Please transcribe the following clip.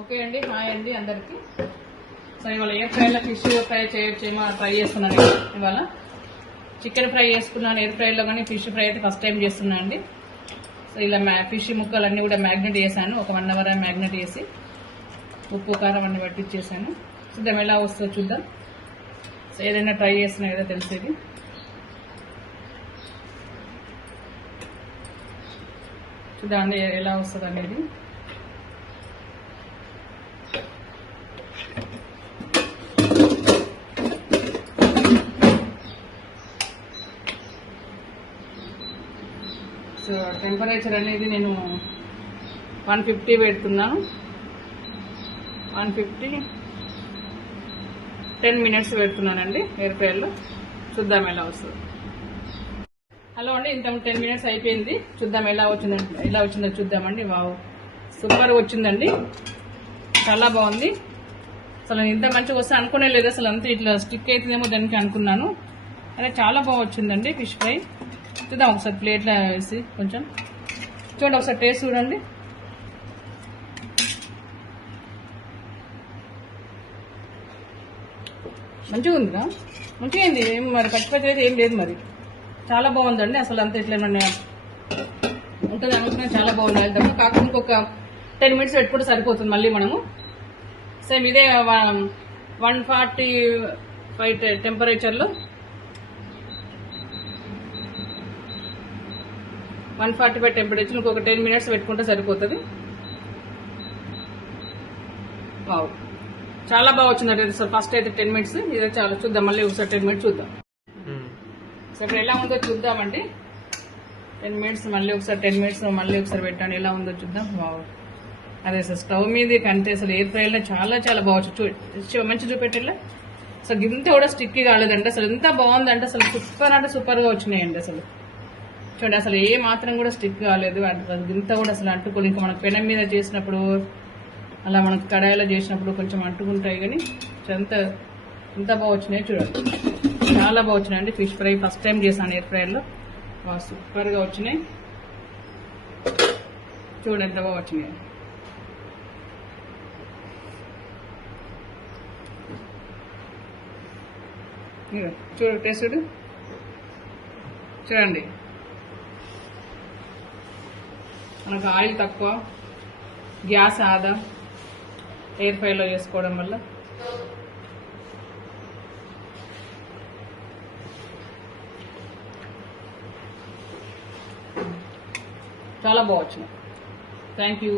Okay అండి, hi అండి అందరికి. సో ఇవాళ ఎయిర్ ఫ్రైలో ఫిష్ ఫ్రై చేయొచ్చేమో ట్రై చేస్తున్నాను. ఇవాళ చికెన్ ఫ్రై చేసుకున్నాను ఎయిర్ ఫ్రైలో, కానీ ఫిష్ ఫ్రై అయితే ఫస్ట్ టైం చేస్తున్నాను అండి. సో ఇలా ఫిష్ ముక్కలన్నీ కూడా మ్యాగ్నెట్ చేశాను, ఒక 1 అవర్ మ్యాగ్నెట్ చేసి ఉప్పు కారం అన్ని పట్టించేసాను. చూద్దాం ఎలా వస్తుందో చూద్దాం. సో ఏదైనా ట్రై చేస్తున్నా కదా తెలిసేది. చూద్దాం ఎలా వస్తుంది అనేది. సో టెంపరేచర్ అనేది నేను 150 పెడుతున్నాను. 150 10 మినిట్స్ పెడుతున్నానండి ఎయిర్ ఫ్రైలో. చూద్దాం ఎలా వస్తుంది. హలో అండి, ఇంత 10 మినిట్స్ అయిపోయింది. చూద్దాం ఎలా వచ్చిందో చూద్దామండి. వావ్, సూపర్ వచ్చిందండి, చాలా బాగుంది. అసలు ఇంత మంచిగా వస్తే అనుకునే లేదు, అసలు అంతా ఇట్లా స్టిక్ అవుతుందేమో దానికి అనుకున్నాను. అదే చాలా బాగా వచ్చిందండి ఫిష్ ఫ్రై. చూద్దాం ఒకసారి ప్లేట్లో వేసి కొంచెం చూడండి, ఒకసారి టేస్ట్ చూడండి. మంచిగా ఉందిరా, మంచిగా అయింది. ఏం మరి పచ్చిపచ్చి అయితే ఏం లేదు, మరి చాలా బాగుందండి. అసలు అంతా ఇట్లా ఉంటుంది అనుకుంటున్నా, చాలా బాగుంది. కాకపోతే ఇంకొక 10 మినిట్స్ పెట్టుకుంటే సరిపోతుంది. మళ్ళీ మనము సేమ్ ఇదే 145 టెంపరేచర్లో 145 టెంపరేచర్ ఇంకొక 10 మినిట్స్ పెట్టుకుంటే సరిపోతుంది. వావ్, చాలా బాగా వచ్చిందండి. సార్ ఫస్ట్ అయితే 10 మినిట్స్ ఇదే చాలా. చూద్దాం మళ్ళీ ఒకసారి 10 మినిట్స్ చూద్దాం. సో ఇప్పుడు ఎలా ఉందో చూద్దామండి. 10 మినిట్స్ మళ్ళీ ఒకసారి 10 మినిట్స్ మళ్ళీ ఒకసారి పెట్టండి, ఎలా ఉందో చూద్దాం. వావ్, అదే సార్ స్టవ్ మీద కంటే అసలు ఎయిర్ ఫ్రైలో చాలా చాలా బాగా మంచి చూపెట్టేలా. అసలు ఇంత కూడా స్టిక్కీ కాలేదండి, అసలు ఎంత బాగుందంటే అసలు సూపర్ అంటే సూపర్గా వచ్చినాయండి. అసలు చూడండి, అసలు ఏ మాత్రం కూడా స్టిక్ కాలేదు. ఇంత కూడా అసలు అంటుకోలేదు. ఇంకా మనకు పెనం మీద చేసినప్పుడు, అలా మనకు కడాయిలో చేసినప్పుడు కొంచెం అంటుకుంటాయి, కానీ ఎంత బాగా వచ్చినాయో చూడండి. చాలా బాగా వచ్చినాయండి ఫిష్ ఫ్రై. ఫస్ట్ టైం చేశాను ఎయిర్ ఫ్రైలో. సూపర్గా వచ్చినాయి. చూడండి ఎంత బాగా వచ్చినాయి. చూడు టేస్ట్ చూడండి. మనకు ఆయిల్ తక్కువ, గ్యాస్ ఆదా ఎయిర్ ఫ్రైలో చేసుకోవడం వల్ల. చాలా బాగా వచ్చినాయి. Thank you.